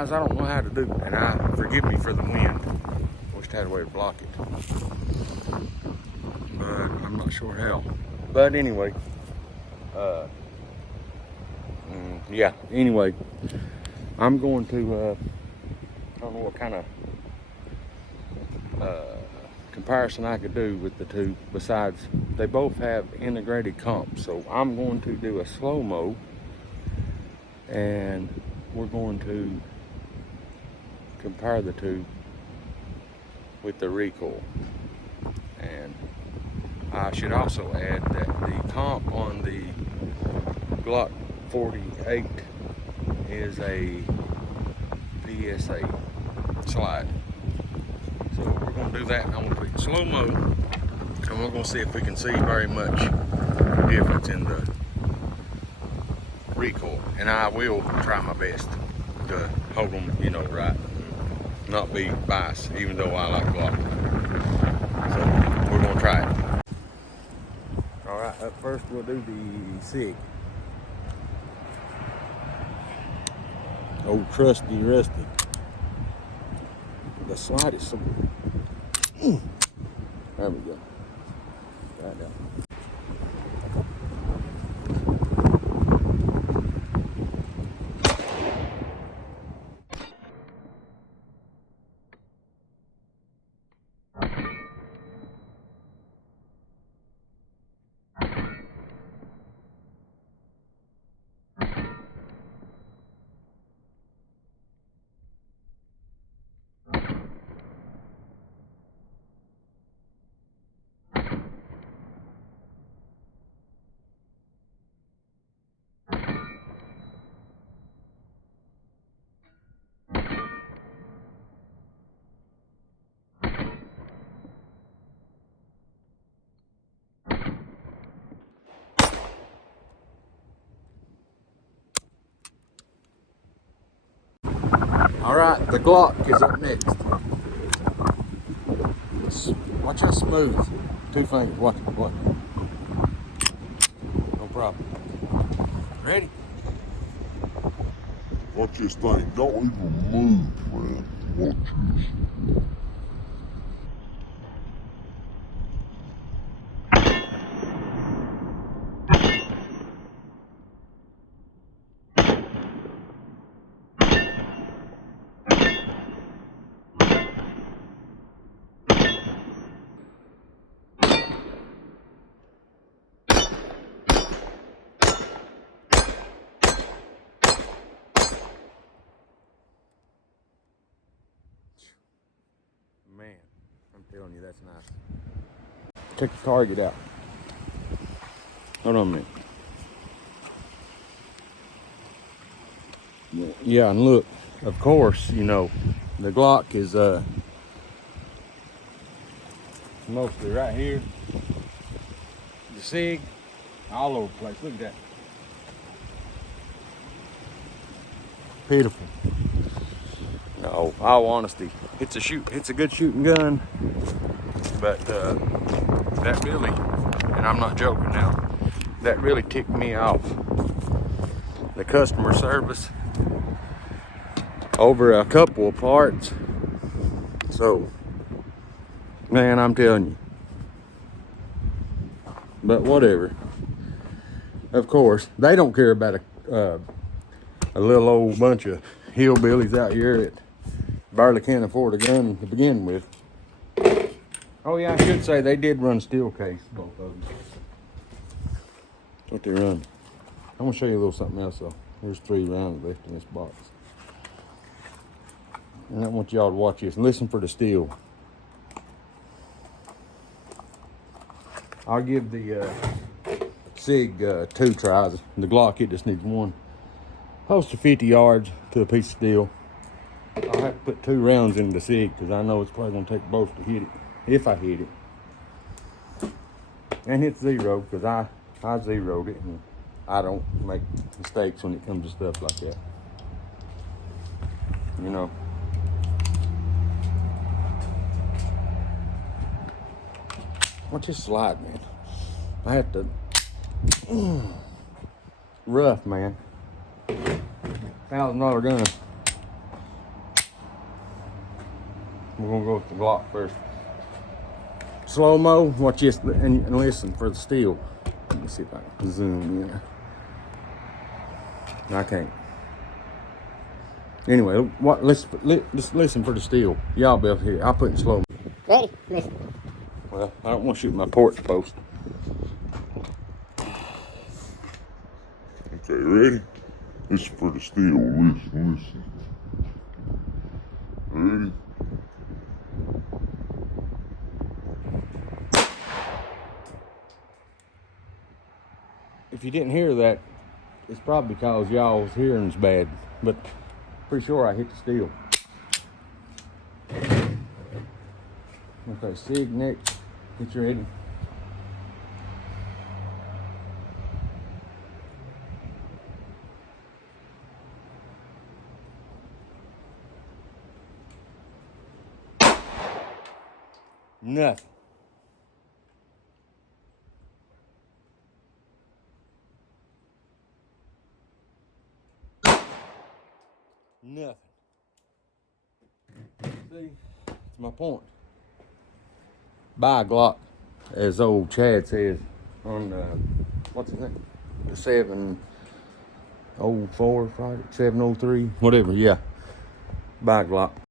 guys, I don't know how to do it, and forgive me for the wind. Wish I had a way to block it, but I'm not sure how. But anyway, yeah. Anyway, I'm going to. I don't know what kind of comparison I could do with the two. Besides, they both have integrated comps, so I'm going to do a slow-mo, and we're going to compare the two with the recoil. And I should also add that the comp on the Glock 48 is a PSA slide. So we're going to do that, and I'm going to put it in slow-mo, and we're going to see if we can see very much difference in the recoil. And I will try my best to hold them, you know, right, not be biased, even though I like Glock. So we're going to try it. All right, up first we'll do the Sig. Old trusty rusty. The slide is so. There we go. Right down. All right, the Glock is up next. Watch how smooth. Two fingers, watch. No problem. Ready? Watch this thing. Don't even move, man. Watch this. Man, I'm telling you, that's nice. Check the target out. Hold on a minute. Yeah, and look, of course, you know, the Glock is mostly right here. The Sig, all over the place. Look at that. Pitiful. No, all honesty, it's a good shooting gun, but that really, and I'm not joking now, that really ticked me off. The customer service over a couple of parts. So, man, I'm telling you. But whatever. Of course, they don't care about a little old bunch of hillbillies out here that barely can't afford a gun to begin with. Oh yeah, I should say they did run steel case, both of them. That's what they run. I'm gonna show you a little something else though. There's 3 rounds left in this box. And I want y'all to watch this and listen for the steel. I'll give the Sig 2 tries. The Glock, it just needs 1. Close to 50 yards to a piece of steel. I'll have to put 2 rounds in the Sig because I know it's probably going to take both to hit it, if I hit it. And hit 0 because I zeroed it, and I don't make mistakes when it comes to stuff like that. You know. Watch this slide, man. I have to. Rough, man. $1,000 gun. We're gonna go with the Glock first. Slow-mo, watch this and listen for the steel. Let me see if I can zoom in. I can't. Anyway, let's listen for the steel. Y'all be up here. I'll put it in slow. Ready? Listen. Well, I don't want to shoot my porch post. Okay, ready? Listen for the steel. Listen. Ready? If you didn't hear that, it's probably because y'all's hearing's bad. But pretty sure I hit the steel. Okay, Sig next. Get you ready. Nothing. Nothing. See, that's my point. Buy a Glock, as old Chad says on what's his name? The 704, Friday, 703, whatever. Yeah, buy a Glock.